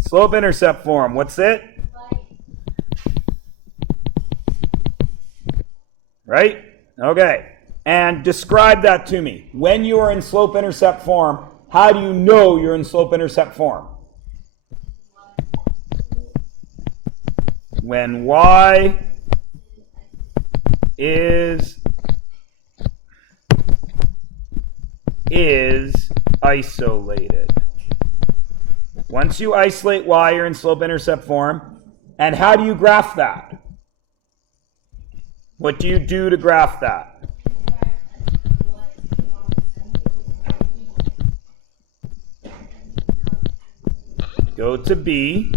Slope-intercept form. What's it? Right? Okay. And describe that to me. When you are in slope-intercept form, how do you know you're in slope-intercept form? When y is isolated. Once you isolate y, you're in slope-intercept form. And how do you graph that? What do you do to graph that? Go to B,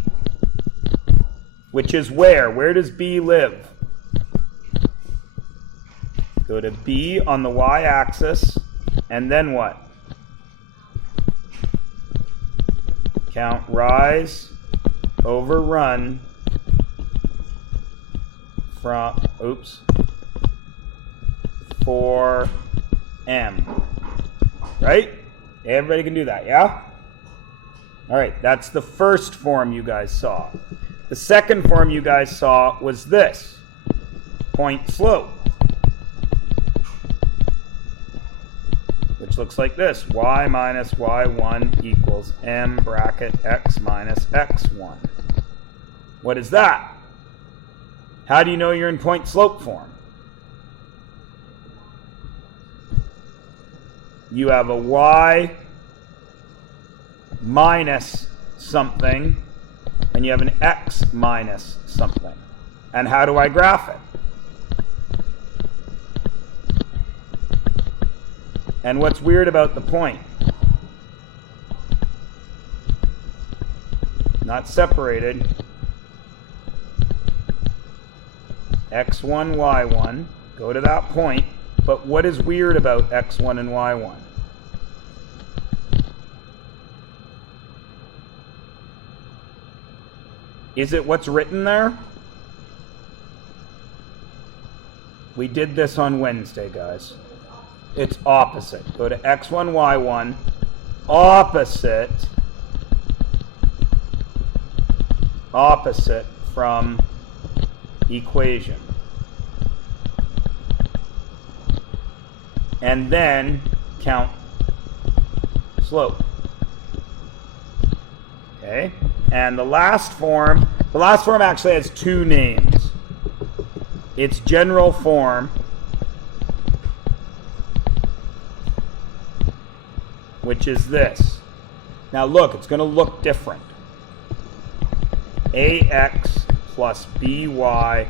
which is where? Where does B live? Go to B on the y-axis, and then what? Count rise over run from, for M. Right? Everybody can do that, yeah? All right, that's the first form you guys saw. The second form you guys saw was this, point slope, which looks like this, y minus y1 equals m bracket x minus x1. What is that? How do you know you're in point slope form? You have a y minus something, and you have an x minus something. And how do I graph it? And what's weird about the point? Not separated. x1, y1. Go to that point. But what is weird about x1 and y1? Is it what's written there? We did this on Wednesday, guys. It's opposite. Go to x1, y1, opposite from equation. And then count slope. Okay? And the last form actually has two names. It's general form, which is this. Now look, it's going to look different. ax plus by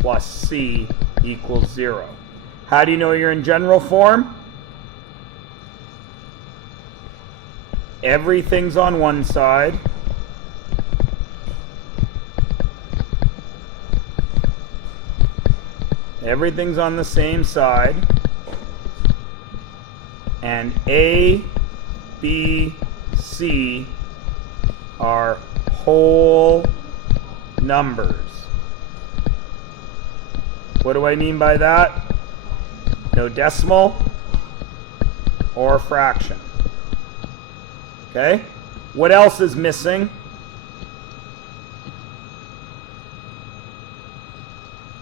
plus c equals 0. How do you know you're in general form? Everything's on one side. Everything's on the same side. And A, B, C are whole numbers. What do I mean by that? No decimal or fraction. Okay? What else is missing?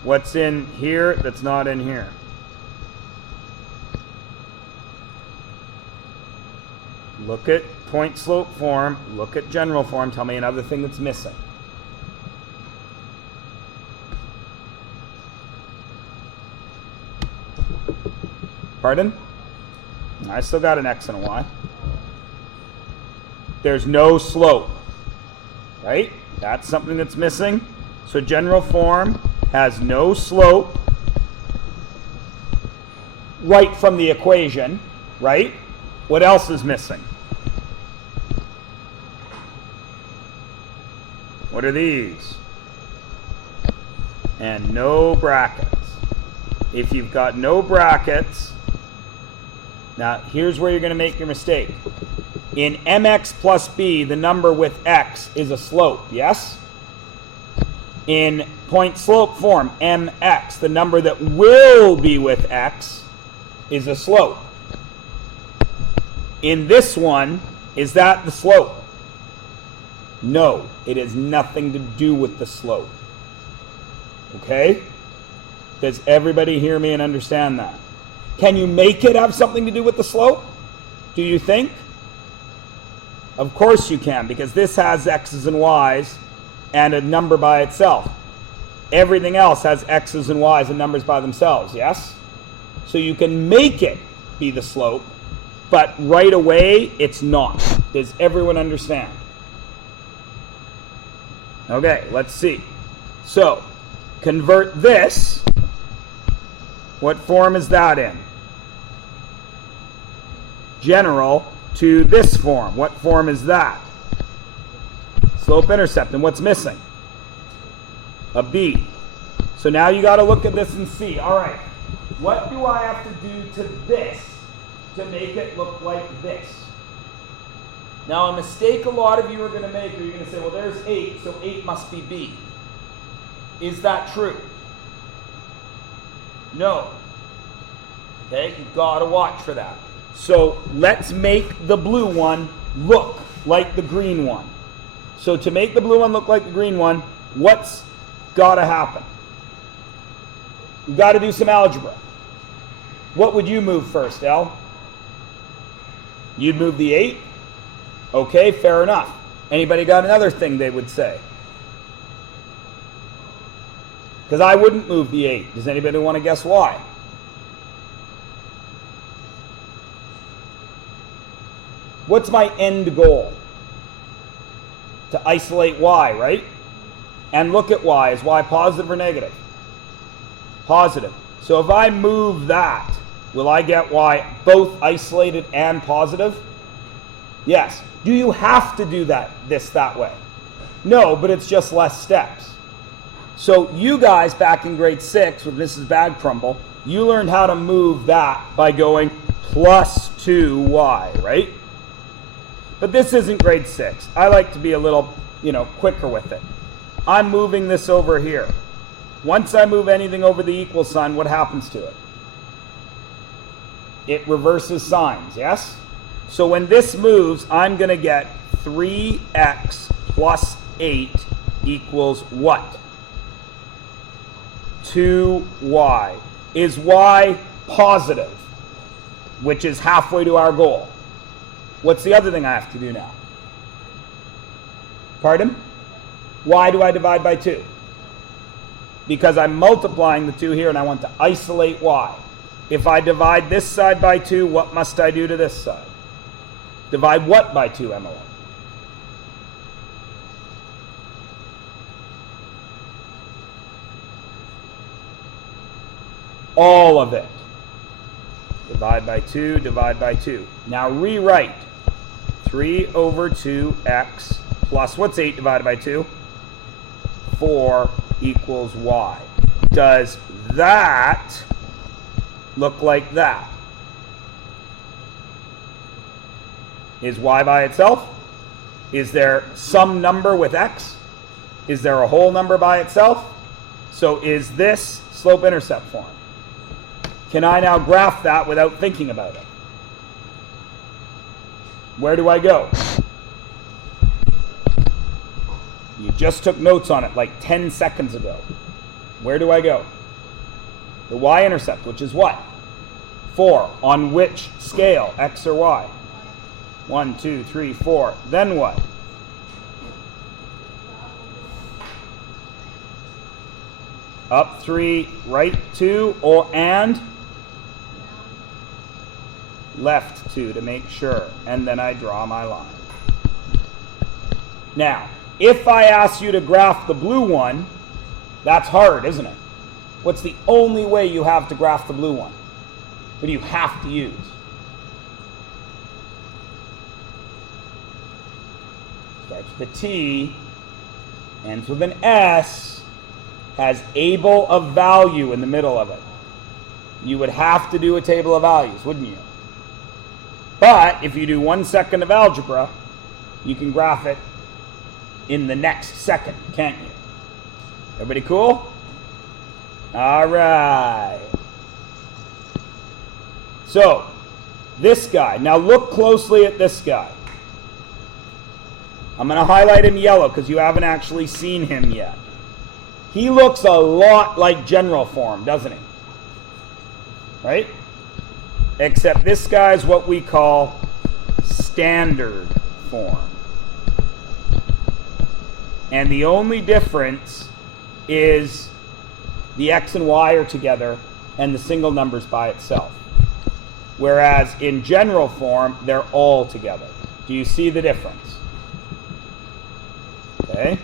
What's in here that's not in here? Look at point slope form, look at general form, tell me another thing that's missing. Pardon? I still got an x and a y. There's no slope, right? That's something that's missing. So general form has no slope right from the equation, right? What else is missing? What are these? And no brackets. If you've got no brackets, now here's where you're going to make your mistake. In mx plus b, the number with x is a slope, yes? In point slope form, mx, the number that will be with x is a slope. In this one, is that the slope? No, it has nothing to do with the slope. Okay? Does everybody hear me and understand that? Can you make it have something to do with the slope? Do you think? Of course you can, because this has x's and y's and a number by itself. Everything else has x's and y's and numbers by themselves, yes? So you can make it be the slope, but right away it's not. Does everyone understand? Okay, let's see. So, convert this. What form is that in? General to this form. What form is that? Slope-intercept. And what's missing? A b. So now you got to look at this and see, all right, what do I have to do to this to make it look like this? Now, a mistake a lot of you are going to make, or you're going to say, well, there's 8, so 8 must be b. Is that true? No. Okay, you've got to watch for that. So let's make the blue one look like the green one. So to make the blue one look like the green one, what's got to happen? You've got to do some algebra. What would you move first, El? You'd move the 8? Okay, fair enough. Anybody got another thing they would say? Because I wouldn't move the 8. Does anybody want to guess why? What's my end goal? To isolate y, right? And look at y. Is y positive or negative? Positive. So if I move that, will I get y both isolated and positive? Yes. Do you have to do that way? No, but it's just less steps. So you guys back in grade 6 with Mrs. Bagcrumble, you learned how to move that by going plus 2y, right? But this isn't grade 6. I like to be a little, quicker with it. I'm moving this over here. Once I move anything over the equal sign, what happens to it? It reverses signs, yes? So when this moves, I'm going to get 3x plus 8 equals what? 2y. Is y positive, which is halfway to our goal? What's the other thing I have to do now? Pardon? Why do I divide by 2? Because I'm multiplying the 2 here and I want to isolate y. If I divide this side by 2, what must I do to this side? Divide what by 2, Emily? All of it. Divide by 2, divide by 2. Now rewrite. 3 over 2x plus, what's 8 divided by 2? 4 equals y. Does that look like that? Is y by itself? Is there some number with x? Is there a whole number by itself? So is this slope-intercept form? Can I now graph that without thinking about it? Where do I go? You just took notes on it like 10 seconds ago. Where do I go? The y-intercept, which is what? 4. On which scale? X or y? 1, 2, 3, 4. Then what? Up 3, right 2, and left 2 to make sure. And then I draw my line. Now, if I ask you to graph the blue one, that's hard, isn't it? What's the only way you have to graph the blue one? What do you have to use? Starts with a T, ends with an S, has able of value in the middle of it. You would have to do a table of values, wouldn't you? But if you do 1 second of algebra, you can graph it in the next second, can't you? Everybody cool? All right. So, this guy. Now look closely at this guy. I'm going to highlight him yellow because you haven't actually seen him yet. He looks a lot like general form, doesn't he? Right? Except this guy's what we call standard form. And the only difference is the x and y are together and the single number's by itself. Whereas in general form, they're all together. Do you see the difference? Okay.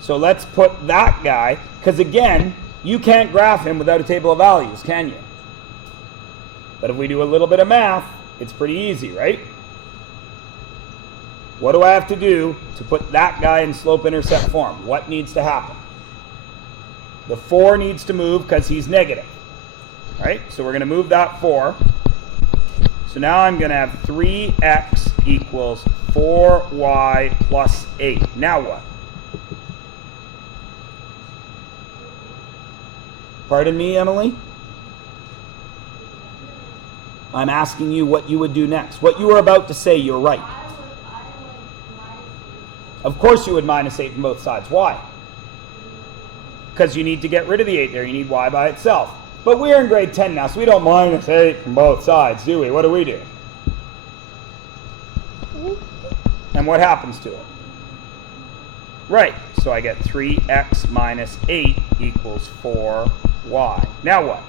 So let's put that guy, because again, you can't graph him without a table of values, can you? But if we do a little bit of math, it's pretty easy, right? What do I have to do to put that guy in slope-intercept form? What needs to happen? The 4 needs to move because he's negative, right? So we're going to move that 4. So now I'm going to have 3x equals 4y plus 8. Now what? Pardon me, Emily? I'm asking you what you would do next. What you were about to say, you're right. Of course you would minus 8 from both sides. Why? Because you need to get rid of the 8 there. You need y by itself. But we're in grade 10 now, so we don't minus 8 from both sides, do we? What do? And what happens to it? Right. So I get 3x minus 8 equals 4y. Now what?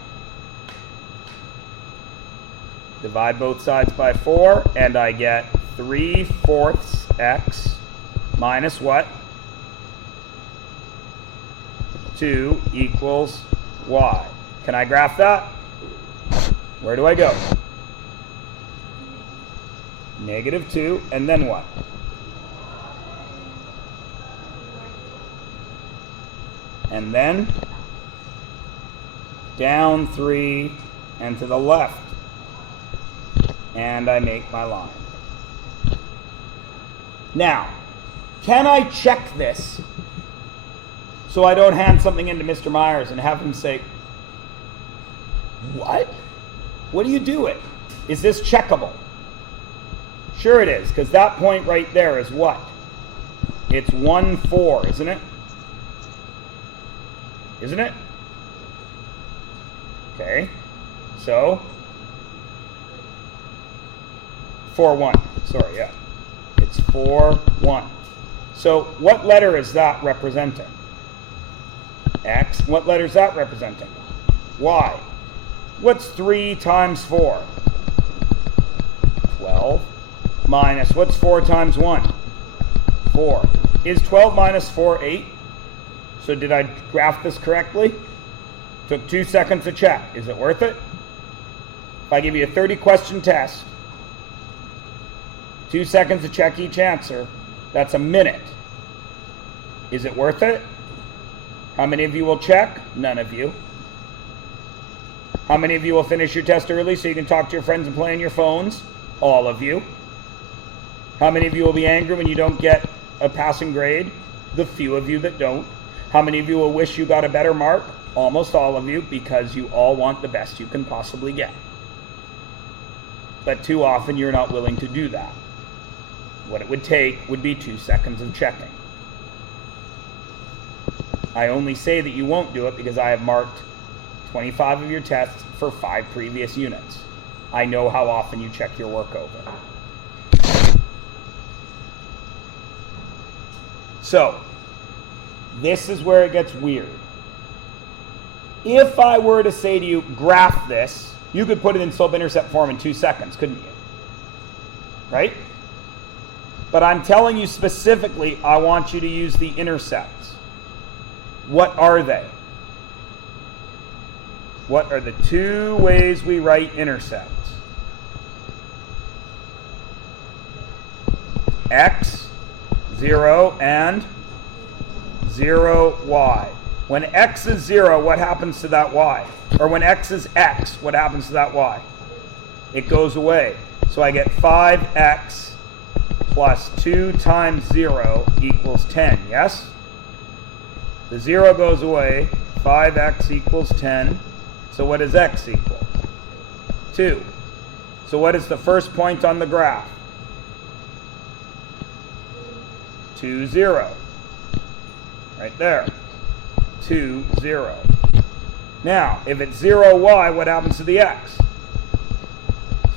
Divide both sides by 4, and I get 3/4 x minus what? 2 equals y. Can I graph that? Where do I go? -2, and then what? And then down 3 and to the left. And I make my line. Now, can I check this so I don't hand something into Mr. Myers and have him say, what? What are you doing? Is this checkable? Sure it is, because that point right there is what? It's 1, 4, isn't it? Isn't it? Okay, so 4, 1. Sorry, yeah. It's 4, 1. So what letter is that representing? X. What letter is that representing? Y. What's 3 times 4? 12. Minus, what's 4 times 1? 4. Is 12 minus 4 8? So did I graph this correctly? Took 2 seconds to check. Is it worth it? If I give you a 30-question test, 2 seconds to check each answer, that's a minute. Is it worth it? How many of you will check? None of you. How many of you will finish your test early so you can talk to your friends and play on your phones? All of you. How many of you will be angry when you don't get a passing grade? The few of you that don't. How many of you will wish you got a better mark? Almost all of you, because you all want the best you can possibly get. But too often you're not willing to do that. What it would take would be 2 seconds of checking. I only say that you won't do it because I have marked 25 of your tests for 5 previous units. I know how often you check your work over. So, this is where it gets weird. If I were to say to you, graph this, you could put it in slope-intercept form in 2 seconds, couldn't you? Right? But I'm telling you specifically, I want you to use the intercepts. What are they? What are the 2 ways we write intercepts? X, 0, and 0y. When x is 0, what happens to that y? Or when x is x, what happens to that y? It goes away. So I get 5x plus 2 times 0 equals 10, yes? The 0 goes away, 5x equals 10. So what does x equal? 2. So what is the first point on the graph? 2, 0. Right there. 2, 0. Now, if it's 0y, what happens to the x?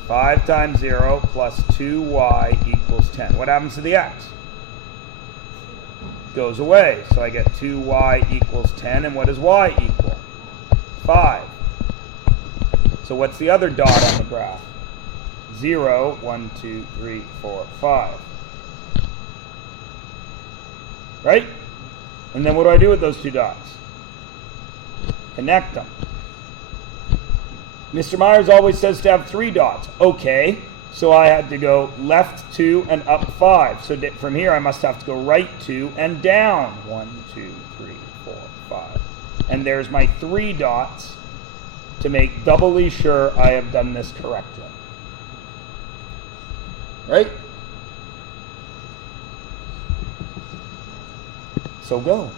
5 times 0 plus 2y equals 10. What happens to the x? Goes away. So I get 2y equals 10. And what does y equal? 5. So what's the other dot on the graph? 0, 1, 2, 3, 4, 5. Right? And then what do I do with those two dots? Connect them. Mr. Myers always says to have 3 dots. Okay, so I had to go left 2 and up 5. So from here I must have to go right 2 and down 1, 2, 3, 4, 5. And there's my 3 dots to make doubly sure I have done this correctly. Right? So go.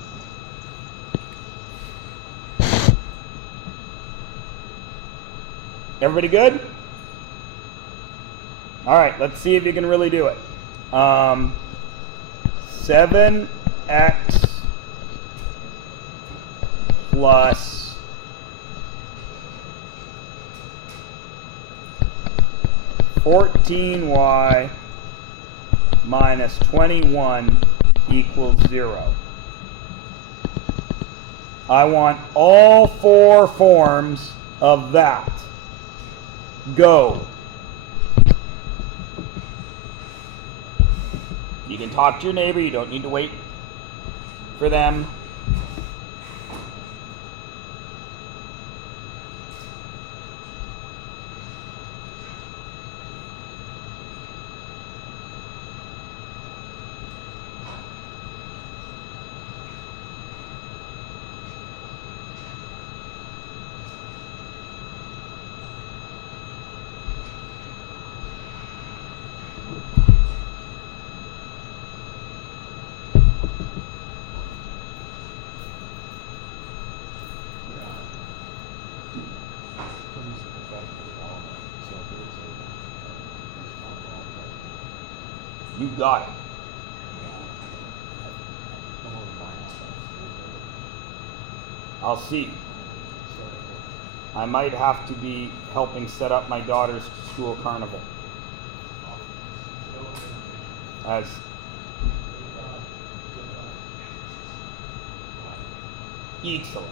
Everybody good? All right, let's see if you can really do it. 7x plus 14y minus 21 equals 0. I want all 4 forms of that. Go. You can talk to your neighbor. You don't need to wait for them. You got it. I'll see. I might have to be helping set up my daughter's school carnival. As excellent.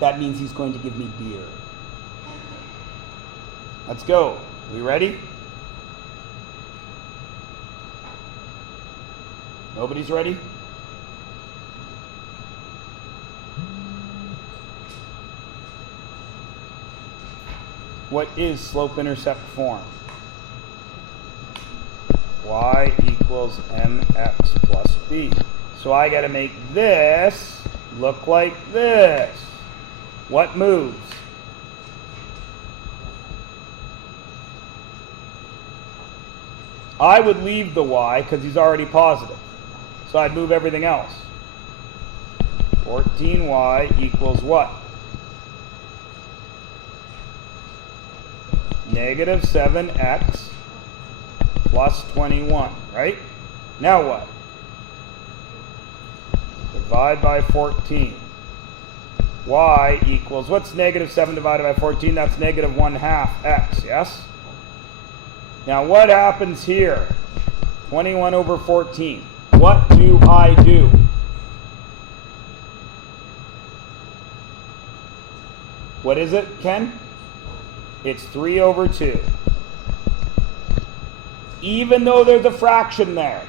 That means he's going to give me beer. Let's go. We ready? Nobody's ready? What is slope-intercept form? Y equals mx plus b. So I got to make this look like this. What moves? I would leave the y because he's already positive. So I'd move everything else. 14y equals what? Negative 7x plus 21, right? Now what? Divide by 14. Y equals, what's negative 7 divided by 14? That's negative 1/2 x, yes? Now what happens here? 21 over 14. What do I do? What is it, Ken? It's 3 over 2. Even though there's a fraction there,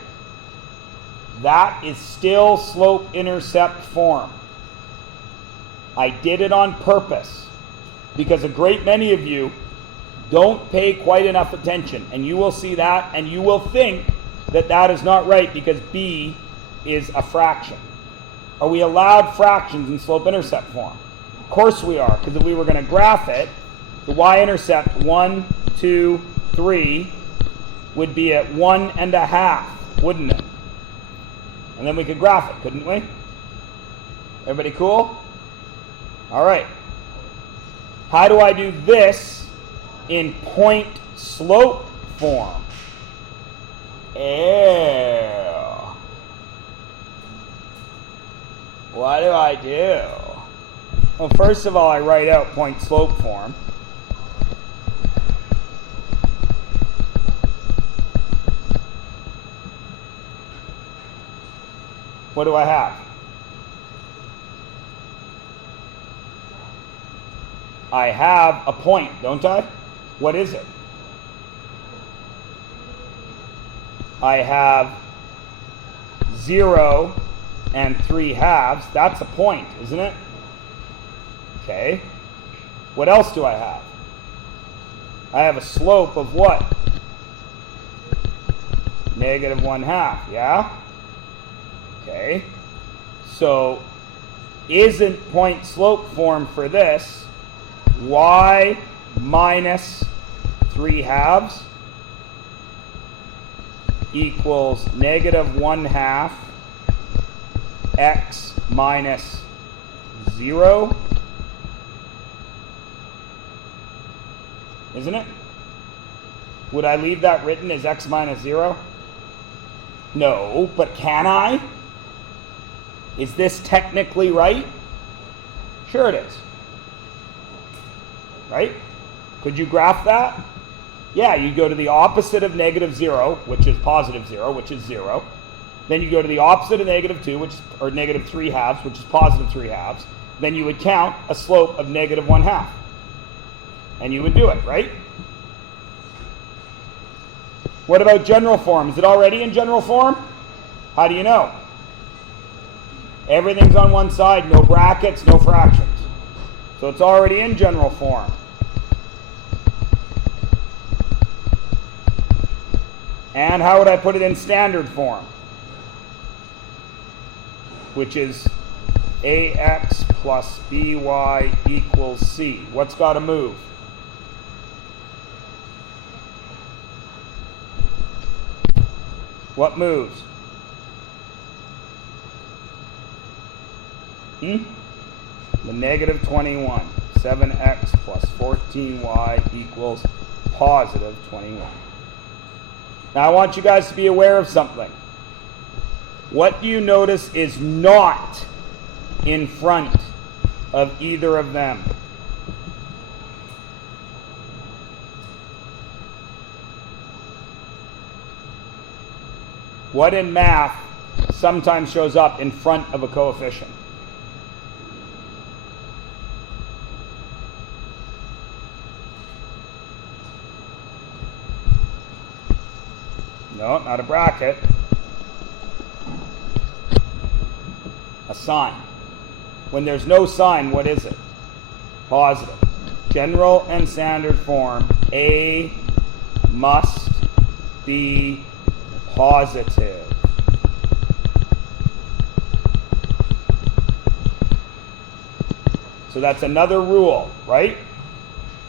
that is still slope-intercept form. I did it on purpose because a great many of you don't pay quite enough attention, and you will see that and you will think that that is not right because b is a fraction. Are we allowed fractions in slope-intercept form? Of course we are, because if we were going to graph it, the y-intercept 1, 2, 3 would be at 1.5, wouldn't it? And then we could graph it, couldn't we? Everybody cool? All right. How do I do this in point slope form. Ew. What do I do? Well, first of all, I write out point slope form. What do I have? I have a point, don't I? What is it? I have 0 and 3/2. That's a point, isn't it? Okay. What else do I have? I have a slope of what? -1/2, yeah? Okay. So, isn't point slope form for this y minus 3/2 equals -1/2 x minus 0? Isn't it? Would I leave that written as x minus 0? No, but can I? Is this technically right? Sure it is. Right? Could you graph that? Yeah, you go to the opposite of -0, which is +0, which is 0. Then you go to the opposite of -2, which is, or -3/2, which is +3/2. Then you would count a slope of -1/2. And you would do it, right? What about general form? Is it already in general form? How do you know? Everything's on one side, no brackets, no fractions. So it's already in general form. And how would I put it in standard form? Which is ax plus by equals c. What's got to move? What moves? The -21. 7x plus 14y equals +21. Now I want you guys to be aware of something. What do you notice is not in front of either of them? What in math sometimes shows up in front of a coefficient? No, not a bracket. A sign. When there's no sign, what is it? Positive. General and standard form, A must be positive. So that's another rule, right?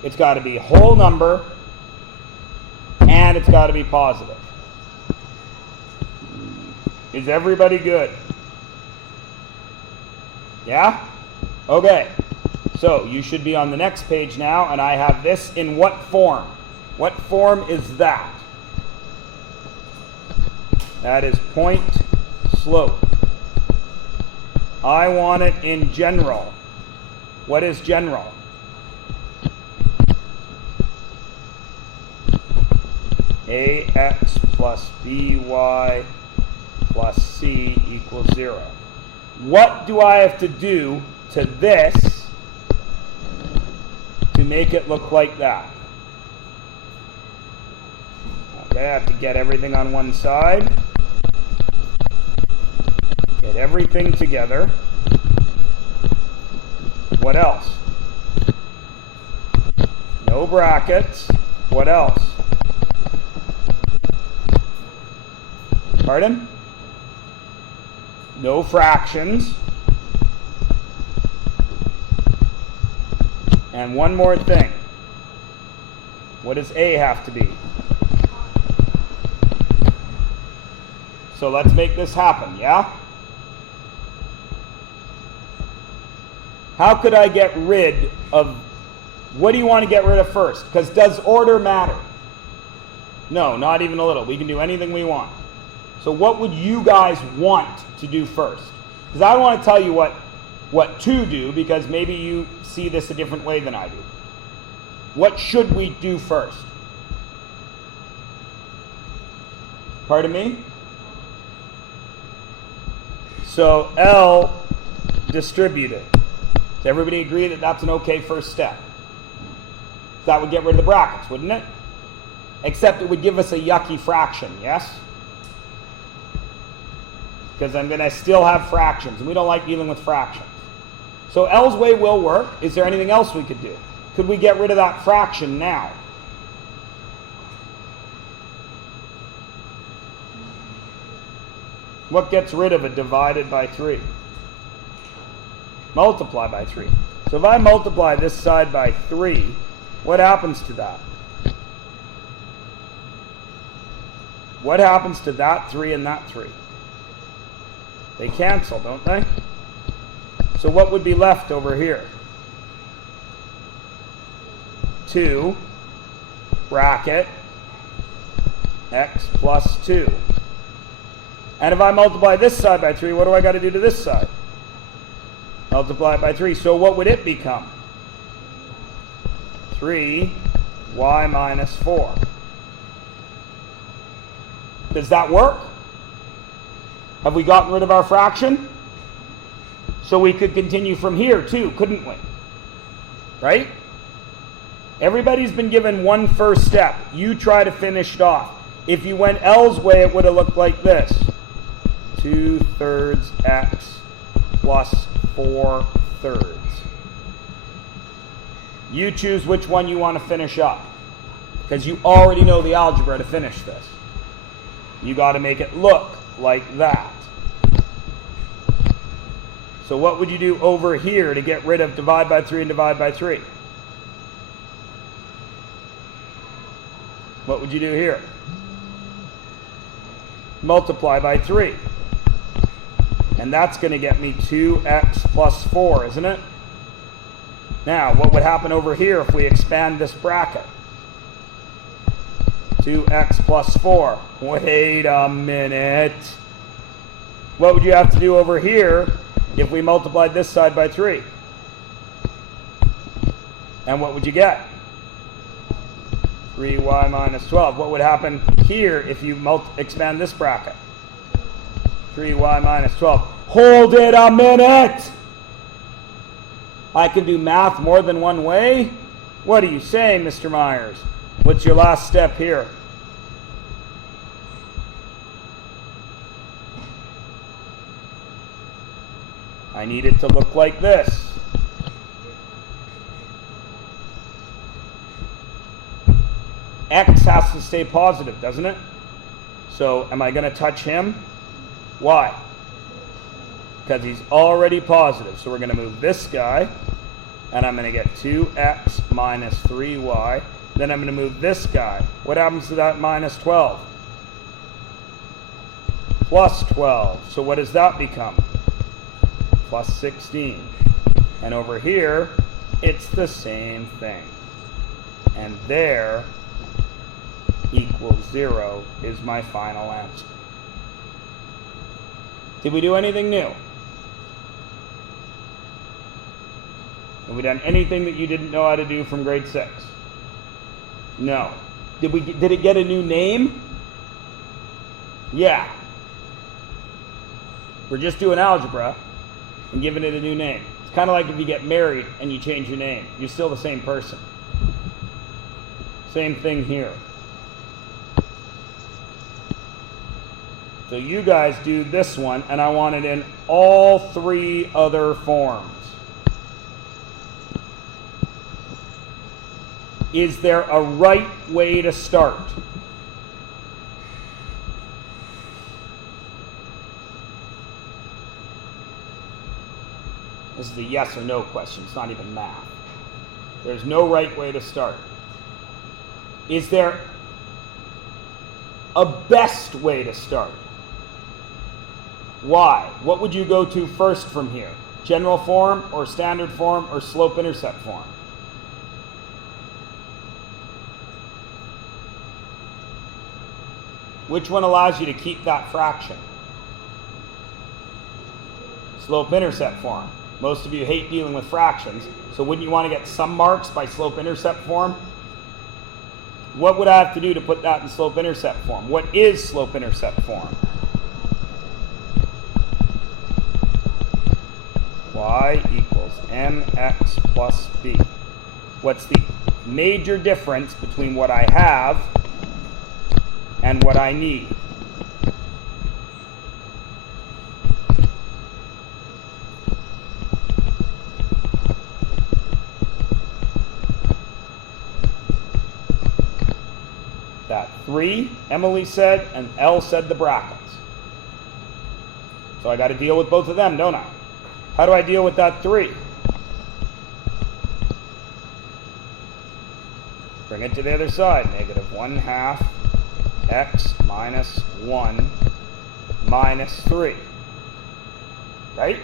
It's got to be a whole number and it's got to be positive. Is everybody good? Yeah? Okay. So you should be on the next page now, and I have this in what form? What form is that? That is point slope. I want it in general. What is general? Ax plus by plus c equals 0. What do I have to do to this to make it look like that? Okay, I have to get everything on one side. Get everything together. What else? No brackets. What else? Pardon? No fractions. And one more thing. What does A have to be? So let's make this happen, yeah? How could I get rid of, what do you want to get rid of first? Because does order matter? No, not even a little. We can do anything we want. So what would you guys want to do first? Because I want to tell you what to do, because maybe you see this a different way than I do. What should we do first? Pardon me? So L distributed. Does everybody agree that that's an okay first step? That would get rid of the brackets, wouldn't it? Except it would give us a yucky fraction, yes? Because I'm going to still have fractions, and we don't like dealing with fractions. So L's way will work. Is there anything else we could do? Could we get rid of that fraction now? What gets rid of a divided by 3? Multiply by 3. So if I multiply this side by 3, what happens to that? What happens to that 3 and that 3? They cancel, don't they? So what would be left over here? 2 bracket x plus 2. And if I multiply this side by 3, what do I got to do to this side? Multiply it by 3. So what would it become? 3y minus 4. Does that work? Have we gotten rid of our fraction? So we could continue from here too, couldn't we? Right? Everybody's been given one first step. You try to finish it off. If you went L's way, it would have looked like this. 2/3 x plus 4/3. You choose which one you want to finish up, because you already know the algebra to finish this. You got to make it look like that. So what would you do over here to get rid of divide by 3 and divide by 3? What would you do here? Multiply by 3. And that's going to get me 2x plus 4, isn't it? Now, what would happen over here if we expand this bracket? 2x plus 4. Wait a minute. What would you have to do over here if we multiplied this side by 3? And what would you get? 3y minus 12. What would happen here if you expand this bracket? 3y minus 12. Hold it a minute! I can do math more than one way? What are you saying, Mr. Myers? What's your last step here? I need it to look like this. X has to stay positive, doesn't it? So am I going to touch him? Why? Because he's already positive. So we're going to move this guy, and I'm going to get 2x minus 3y. Then I'm going to move this guy. What happens to that minus 12? Plus 12. So what does that become? Plus 16. And over here, it's the same thing. And there equals 0 is my final answer. Did we do anything new? Have we done anything that you didn't know how to do from grade 6? No. Did it get a new name? Yeah. We're just doing algebra and giving it a new name. It's kind of like if you get married and you change your name. You're still the same person. Same thing here. So you guys do this one, and I want it in all 3 other forms. Is there a right way to start? This is a yes or no question. It's not even math. There's no right way to start. Is there a best way to start? Why? What would you go to first from here? General form or standard form or slope-intercept form? Which one allows you to keep that fraction? Slope-intercept form. Most of you hate dealing with fractions, so wouldn't you want to get some marks by slope-intercept form? What would I have to do to put that in slope-intercept form? What is slope-intercept form? Y equals mx plus b. What's the major difference between what I have and what I need? That 3, Emily said, and L said the brackets. So I got to deal with both of them, don't I? How do I deal with that 3? Bring it to the other side. Negative 1/2 x minus 1 minus 3. Right?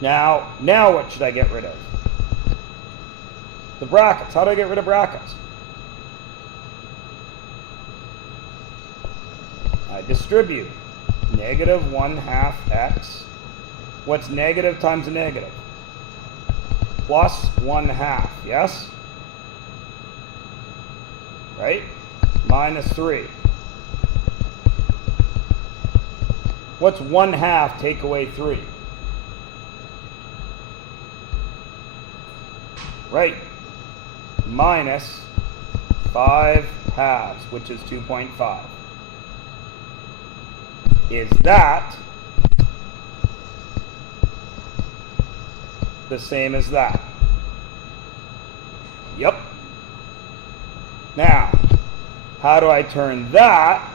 Now what should I get rid of? The brackets. How do I get rid of brackets? I distribute. Negative 1/2 x. What's negative times a negative? Plus 1/2, yes? Right? Minus 3. What's 1/2 take away 3? Right. Minus 5/2, which is 2.5. Is that the same as that? Yep. Now, how do I turn that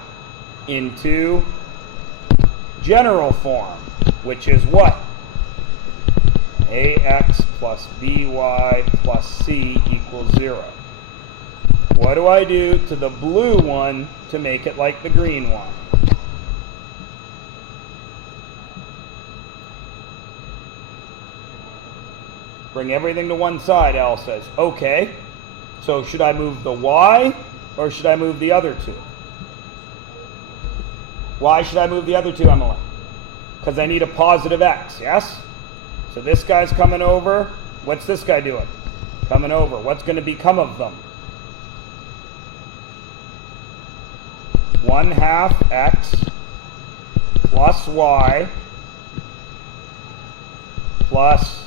into general form, which is what? ax plus by plus c equals 0. What do I do to the blue one to make it like the green one? Bring everything to one side, Al says. Okay, so should I move the y or should I move the other two? Why should I move the other two, Emily? Because I need a positive x, yes? So this guy's coming over. What's this guy doing? Coming over. What's going to become of them? 1/2 x plus y plus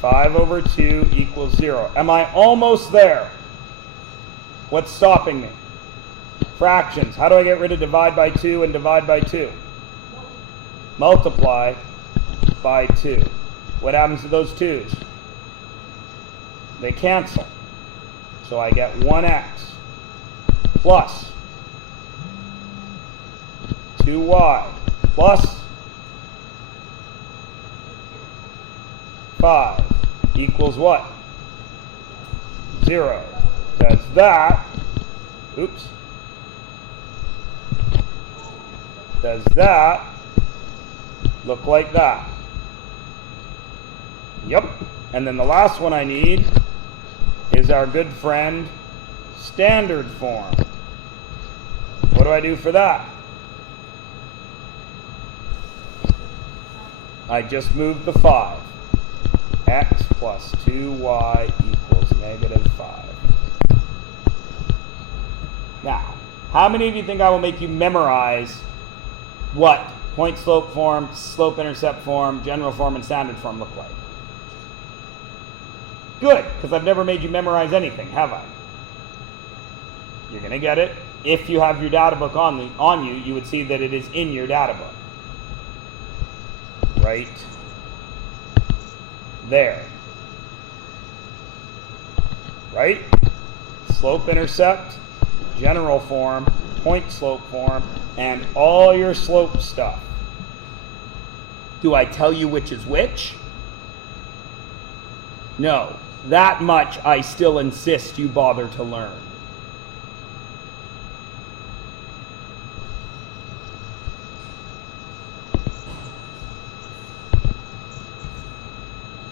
5/2 equals 0. Am I almost there? What's stopping me? Fractions. How do I get rid of divide by 2 and divide by 2? Multiply by 2. What happens to those 2's? They cancel. So I get 1x plus 2y plus 5 equals what? 0. Does that, does that look like that? Yep. And then the last one I need is our good friend standard form. What do I do for that? I just moved the 5. X plus 2y equals negative 5. Now, how many of you think I will make you memorize what point slope form, slope intercept form, general form, and standard form look like? Good, because I've never made you memorize anything, have I? You're going to get it. If you have your data book on you, you would see that it is in your data book. Right there. Right? Slope intercept, general form, point slope form, and all your slope stuff. Do I tell you which is which? No. That much I still insist you bother to learn.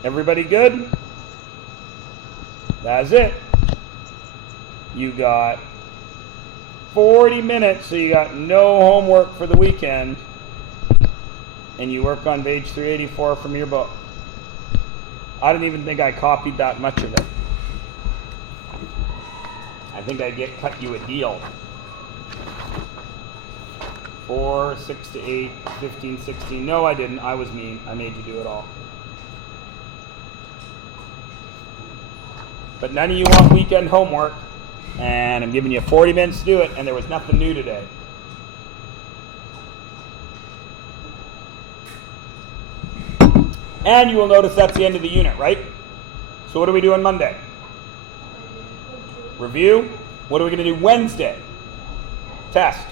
Everybody good? That's it. You got 40 minutes, so you got no homework for the weekend. And you work on page 384 from your book. I don't even think I copied that much of it. I think I cut you a deal. 4, 6 to 8, 15, 16. No, I didn't. I was mean. I made you do it all. But none of you want weekend homework. And I'm giving you 40 minutes to do it, and there was nothing new today. And you will notice that's the end of the unit, right? So what do we do on Monday? Review. What are we going to do Wednesday? Test.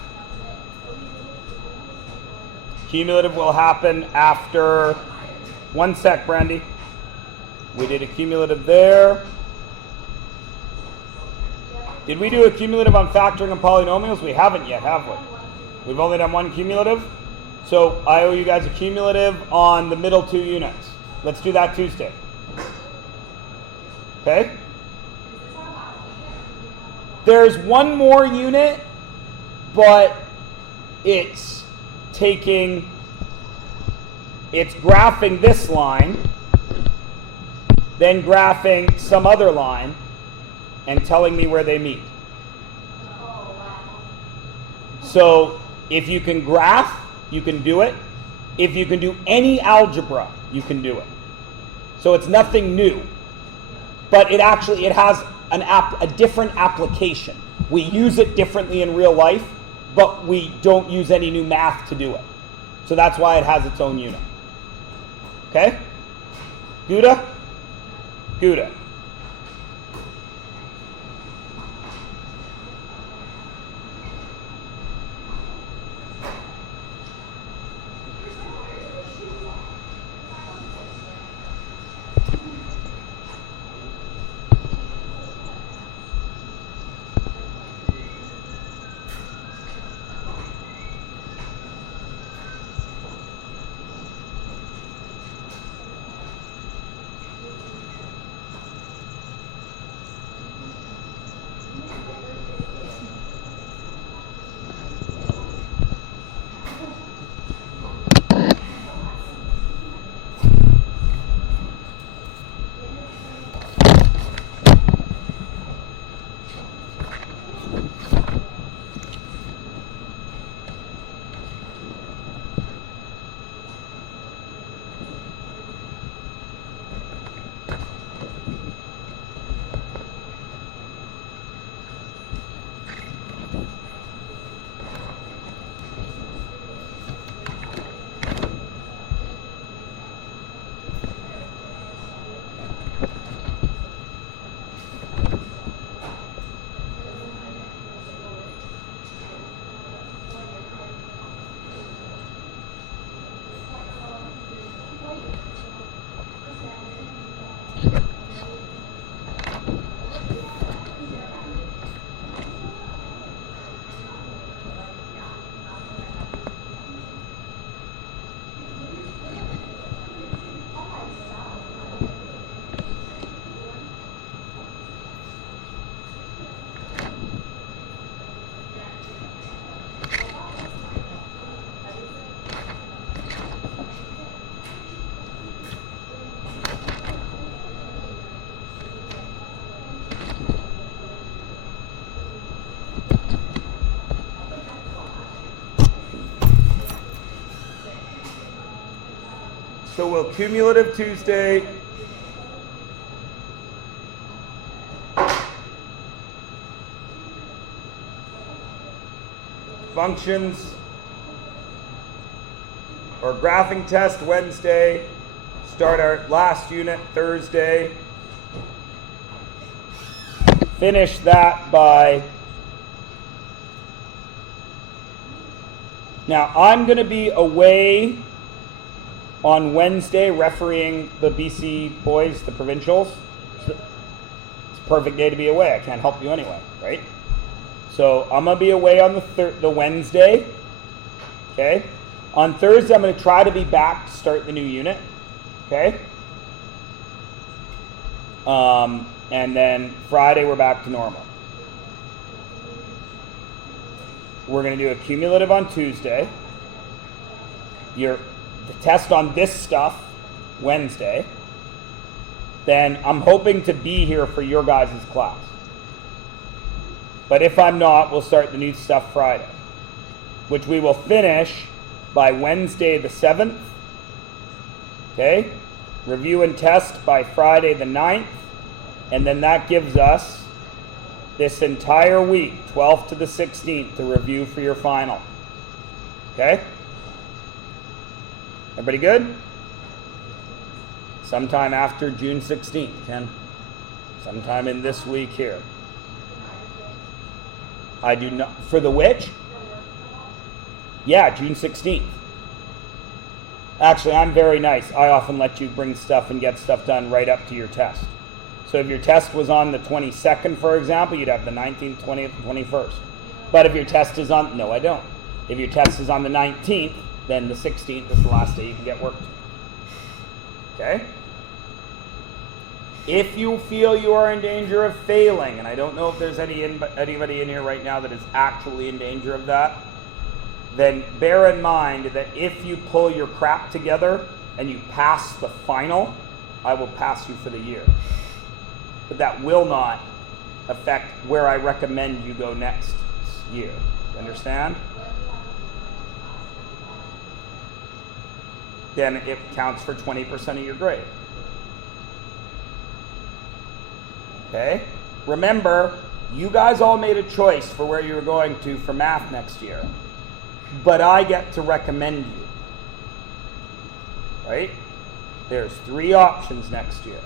Cumulative will happen after... One sec, Brandy. We did a cumulative there. Did we do a cumulative on factoring and polynomials? We haven't yet, have we? We've only done one cumulative. So I owe you guys a cumulative on the middle 2 units. Let's do that Tuesday. Okay? There's one more unit, but it's graphing this line, then graphing some other line, and telling me where they meet. So if you can graph, you can do it. If you can do any algebra, you can do it. So it's nothing new, but it has a different application. We use it differently in real life, but we don't use any new math to do it. So that's why it has its own unit. Okay? Gouda? Gouda. So we'll cumulative Tuesday. Functions or graphing test Wednesday. Start our last unit Thursday. Finish that by... Now I'm going to be away on Wednesday refereeing the BC boys, the provincials. It's a perfect day to be away. I can't help you anyway, right? So I'm going to be away on the Wednesday. Okay? On Thursday, I'm going to try to be back to start the new unit. Okay? And then Friday, we're back to normal. we're going to do a cumulative on Tuesday. The test on this stuff Wednesday. Then I'm hoping to be here for your guys' class. But if I'm not, we'll start the new stuff Friday, which we will finish by Wednesday the 7th. Okay? Review and test by Friday the 9th. And then that gives us this entire week, 12th to the 16th, to review for your final. Okay? Everybody good? Sometime after June 16th, Ken. Sometime in this week here. I do not, for the which? Yeah, June 16th. Actually, I'm very nice. I often let you bring stuff and get stuff done right up to your test. So if your test was on the 22nd, for example, you'd have the 19th, 20th, and 21st. But if your test is on, no, I don't. If your test is on the 19th, then the 16th is the last day you can get work to. Okay? If you feel you are in danger of failing, and I don't know if there's anybody in here right now that is actually in danger of that, then bear in mind that if you pull your crap together and you pass the final, I will pass you for the year. But that will not affect where I recommend you go next year. Understand? Then it counts for 20% of your grade. Okay? Remember, you guys all made a choice for where you were going to for math next year. But I get to recommend you. Right? There's 3 options next year.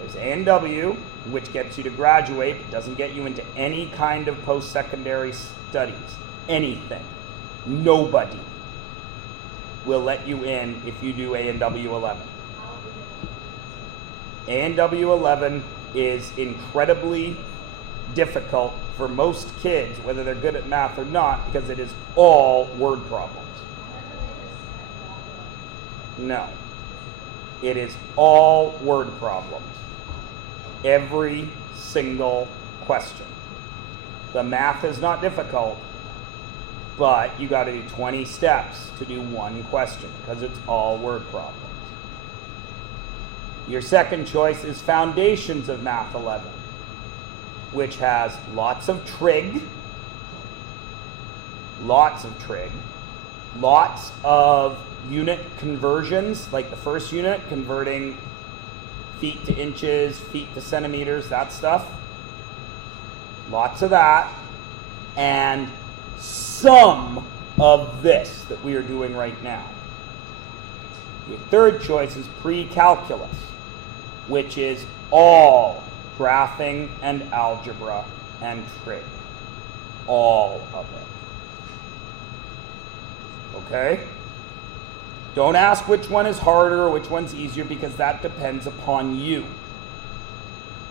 There's A&W, which gets you to graduate, but doesn't get you into any kind of post-secondary studies. Anything. Nobody will let you in if you do A&W 11. A&W 11 is incredibly difficult for most kids, whether they're good at math or not, because it is all word problems. No. It is all word problems. Every single question. The math is not difficult, but you got to do 20 steps to do one question because it's all word problems. Your second choice is Foundations of Math 11, which has lots of trig, lots of unit conversions, like the first unit, converting feet to inches, feet to centimeters, that stuff. Lots of that. And some of this that we are doing right now. Your third choice is pre-calculus, which is all graphing and algebra and trig. All of it. Okay? Don't ask which one is harder or which one's easier, because that depends upon you.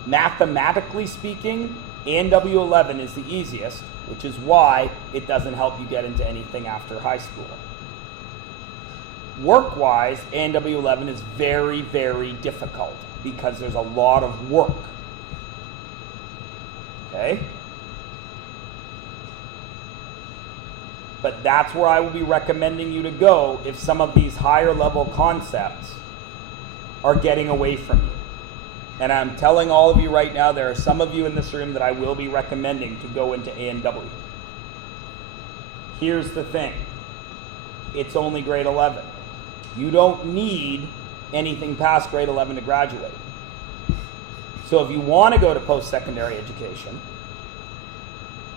Mathematically speaking, A&W 11 is the easiest, which is why it doesn't help you get into anything after high school. Work-wise, A&W 11 is very, very difficult because there's a lot of work. Okay? But that's where I will be recommending you to go if some of these higher level concepts are getting away from you. And I'm telling all of you right now, there are some of you in this room that I will be recommending to go into A&W. Here's the thing. It's only grade 11. You don't need anything past grade 11 to graduate. So if you want to go to post-secondary education,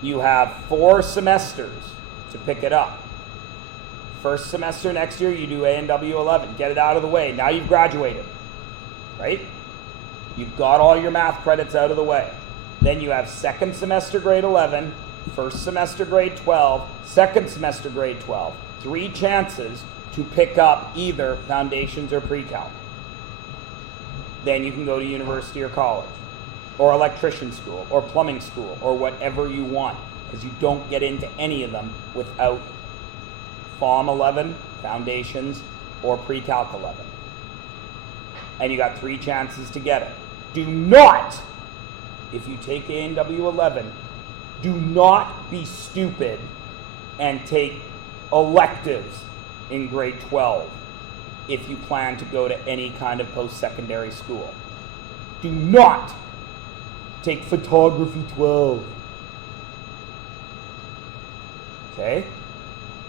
you have 4 semesters to pick it up. First semester next year, you do A&W 11. Get it out of the way. Now you've graduated, right? You've got all your math credits out of the way. Then you have second semester grade 11, first semester grade 12, second semester grade 12. 3 chances to pick up either foundations or pre-calc. Then you can go to university or college, or electrician school, or plumbing school, or whatever you want, because you don't get into any of them without FOM 11, foundations, or pre-calc 11. And you got 3 chances to get it. Do not, if you take A&W 11, Do not be stupid and take electives in grade 12 if you plan to go to any kind of post-secondary school. Do not take photography 12. Okay?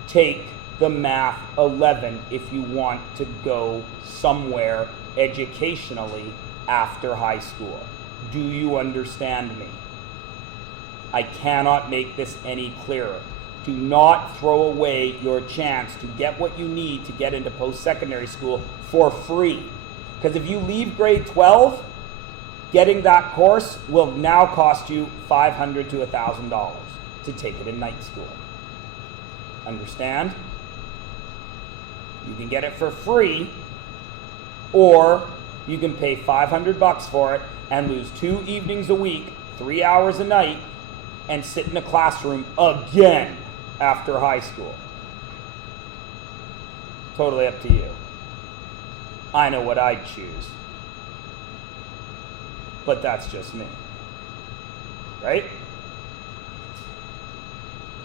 Take the math 11 if you want to go somewhere educationally after high school. Do you understand me? I cannot make this any clearer. Do not throw away your chance to get what you need to get into post-secondary school for free. Because if you leave grade 12, getting that course will now cost you $500 to $1,000 to take it in night school. Understand? You can get it for free, or you can pay $500 for it and lose 2 evenings a week, 3 hours a night, and sit in a classroom again after high school. Totally up to you. I know what I'd choose. But that's just me. Right?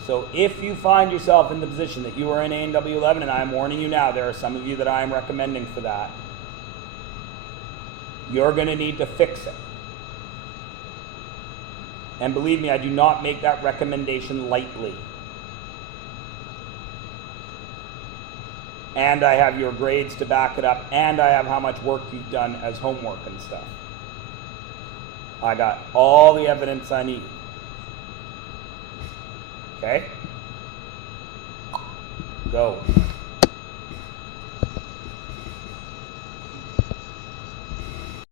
So if you find yourself in the position that you are in A&W 11, and I'm warning you now, there are some of you that I am recommending for that, you're going to need to fix it. And believe me, I do not make that recommendation lightly. And I have your grades to back it up, and I have how much work you've done as homework and stuff. I got all the evidence I need. Okay? Go.